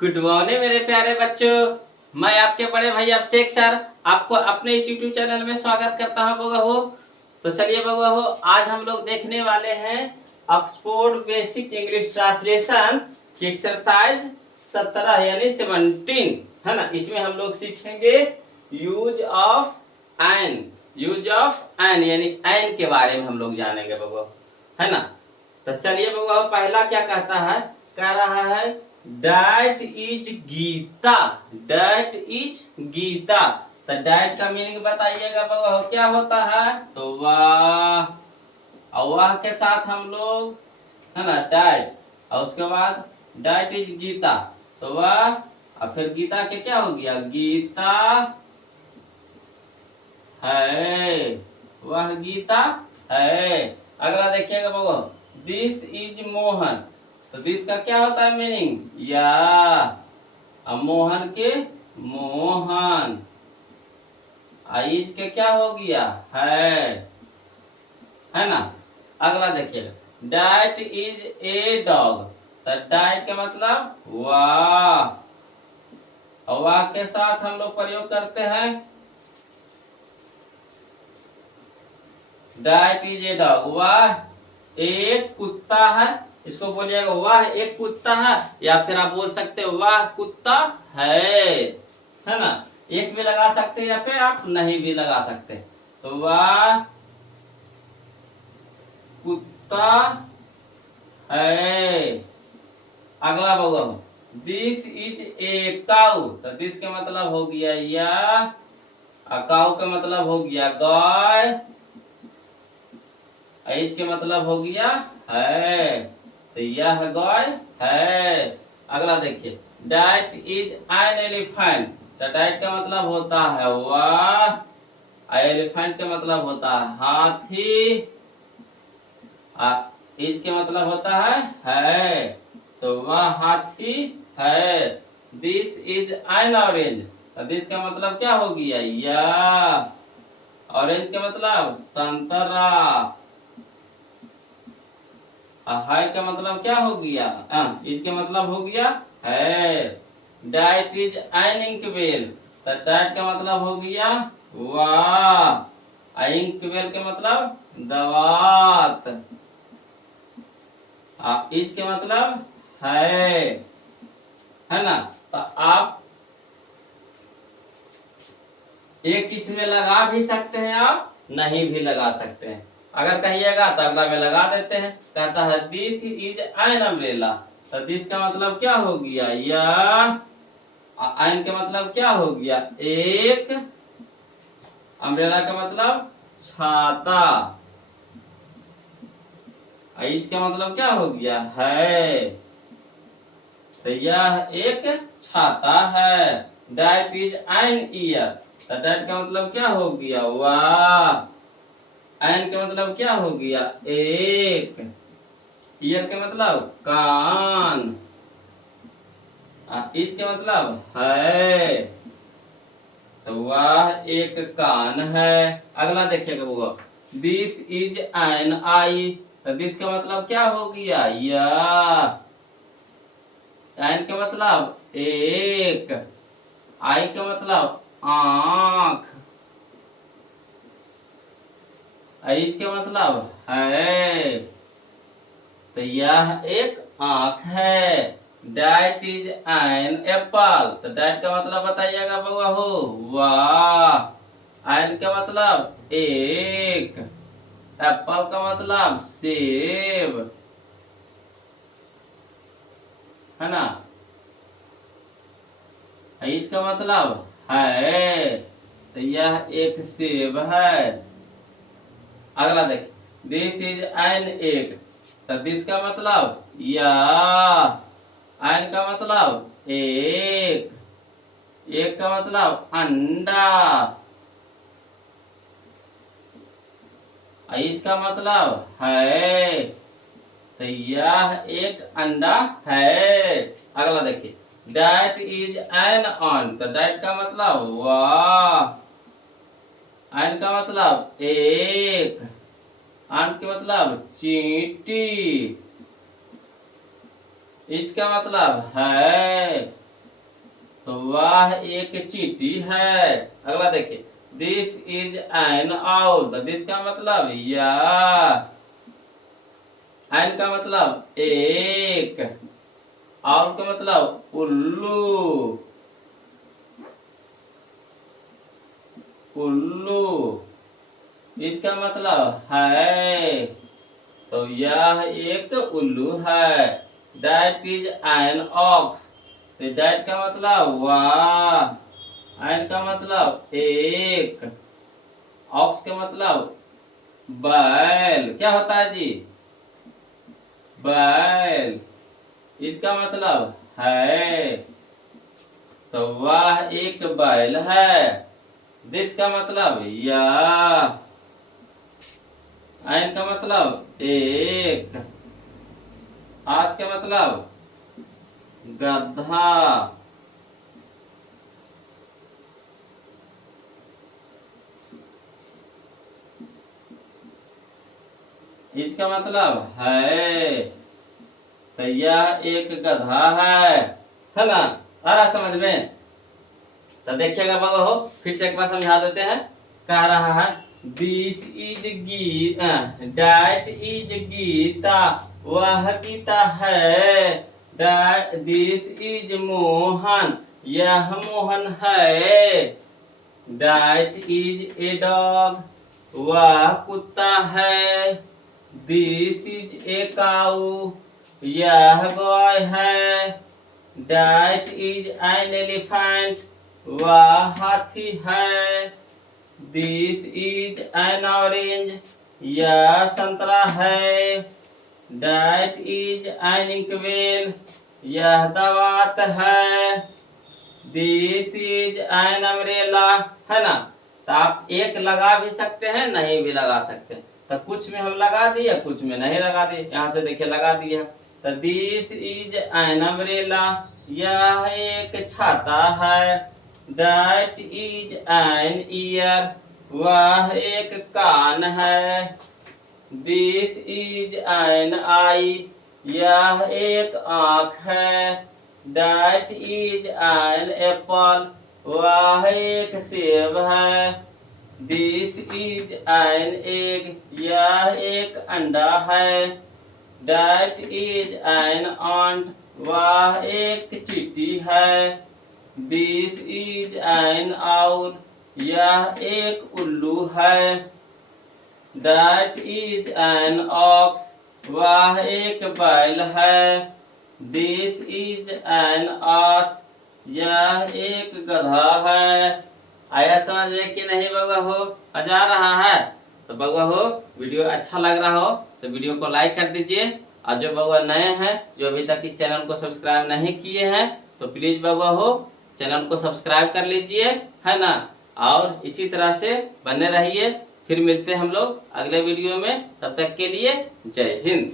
Good morning मेरे प्यारे बच्चों। मैं आपके बड़े भाई अभिषेक सर आपको अपने इस यूट्यूब चैनल में स्वागत करता हूं बबुआ। तो चलिए बबुआ, आज हम लोग देखने वाले हैं ऑक्सफोर्ड बेसिक इंग्लिश ट्रांसलेशन की एक्सरसाइज 17 यानी 17 है ना। इसमें हम लोग सीखेंगे use of an. Use of an यानी एन के बारे में हम लोग जानेंगे बबुआ, है ना। तो चलिए बबुआ, पहला क्या कहता है, कह रहा है that is Geeta. That is Geeta. तो डैट का मीनिंग बताइएगा बाबा, क्या होता है। तो वाह, और वाह के साथ हम लोग, है ना, डैट, और उसके बाद डैट इज गीता। तो वाह, और फिर गीता के क्या हो गया, गीता है। वह गीता है। अगला देखिएगा बाबा, दिस इज मोहन। तो दिस का क्या होता है मीनिंग, या। अब मोहन के मोहन, इज के क्या हो गया, है ना। अगला देखिएगा, डैट इज ए डॉग। तो डैट का मतलब वाह, और वाह के साथ हम लोग प्रयोग करते हैं डैट इज ए डॉग। वह एक कुत्ता है। इसको बोलिएगा वह एक कुत्ता है, या फिर आप बोल सकते हो वह कुत्ता है ना। एक भी लगा सकते हैं या फिर आप नहीं भी लगा सकते। तो वह कुत्ता है। अगला बउआ, दिस इज ए काउ। तो दिस का मतलब हो गया या, काउ का मतलब हो गया गाय, इसके मतलब हो गया है। तो यह गाय है। अगला देखिए, डैट इज एन एलिफेंट। तो डैट का मतलब होता है वाह, एलिफेंट का मतलब होता है हाथी, इज के मतलब होता है। तो वह हाथी है। This is an orange. तो दिस का मतलब क्या हो गया, या। ऑरेंज का मतलब संतरा, हाय का मतलब क्या हो गया, इसके मतलब हो गया है। Diet is an inkwell. तो डाइट का मतलब हो गया वाह, इंकवेल के मतलब दवात, इज के मतलब है ना। तो आप एक इसमें लगा भी सकते हैं, आप नहीं भी लगा सकते हैं। अगर कहिएगा तो अगला में लगा देते हैं। कहता है दिस इज एन अम्ब्रेला। तो दिस का मतलब क्या हो गया, या। एन का मतलब क्या हो गया, एक। अम्ब्रेला का मतलब छाता, इज का मतलब क्या हो गया, है। तो यह एक छाता है। That is an year. तो दैट का मतलब क्या हो गया, वाह। एन का मतलब क्या हो गया, एक। ईयर का मतलब कान, इज का मतलब है। तो वह एक कान है। अगला देखिएगा वो, दिस इज एन आई। तो दिस का मतलब क्या हो गया, या। एन का मतलब एक, आई का मतलब आंख, इसका मतलब है। तो यह एक आंख है। That is an Apple. तो डैट का मतलब बताइएगा बउआ हो, वाह। एन का मतलब एक, एप्पल का मतलब सेब, है ना। इसका मतलब है। तो यह एक सेब है। अगला देख, दिस इज एन एग। तो दिस का मतलब या, एन का मतलब एक, एक का मतलब अंडा, इसका मतलब है। तो यह एक अंडा है। अगला देखिए, दैट इज एन ऑन। तो दैट का मतलब वाह, एन का मतलब एक, आन के मतलब चींटी, इज का मतलब है। तो वह एक चींटी है। अगला देखिए, this is an owl. This का मतलब यह, एन का मतलब एक, आउल का मतलब उल्लू। उल्लू, इसका मतलब है, तो यह एक उल्लू है। That is an aux. तो दैट का मतलब वाह, एन का मतलब एक, ऑक्स का मतलब बैल। क्या होता है जी? बैल। इसका मतलब है, तो वह एक बैल है। दिस का मतलब यह, आइन का मतलब एक, आस का मतलब गधा। इसका मतलब है, तो यह एक गधा है ना? आ रहा समझ में? तो देखिएगा बाबा हो, फिर से एक बार समझा देते हैं। कह रहा है, this is that is Geeta. वह गीता है। This is Mohan. यह मोहन है। That is a dog. वह कुत्ता है। This is a cow. यह गाय है। That is an elephant. वह हाथी है। This is an orange. यह संतरा है। That is an inkwell. यह दवात है। This is an umbrella. है ना? तो आप एक लगा भी सकते हैं, नहीं भी लगा सकते हैं। तो कुछ में हम लगा दिए, कुछ में नहीं लगा दिए। यहाँ से देखिए लगा दिया। तो दिस इज एन अम्ब्रेला। यह एक छाता है। That is an ear. वह एक कान है। This is an eye. यह एक आंख है। That is an apple. वह एक सेब है। This is an egg. यह एक अंडा है। That is an ant. वह एक चींटी है। This is an owl. यह एक उल्लू है। That is an ox. वह एक बैल है। This is an ass. यह एक गधा है। आया समझ में कि नहीं बउआ हो? मजा आ रहा है? तो बउआ हो, वीडियो अच्छा लग रहा हो तो वीडियो को लाइक कर दीजिए। और जो बउआ नए हैं, जो अभी तक इस चैनल को सब्सक्राइब नहीं किए हैं, तो प्लीज बउआ हो चैनल को सब्सक्राइब कर लीजिए, है ना? और इसी तरह से बने रहिए। फिर मिलते हैं हम लोग अगले वीडियो में। तब तक के लिए जय हिंद।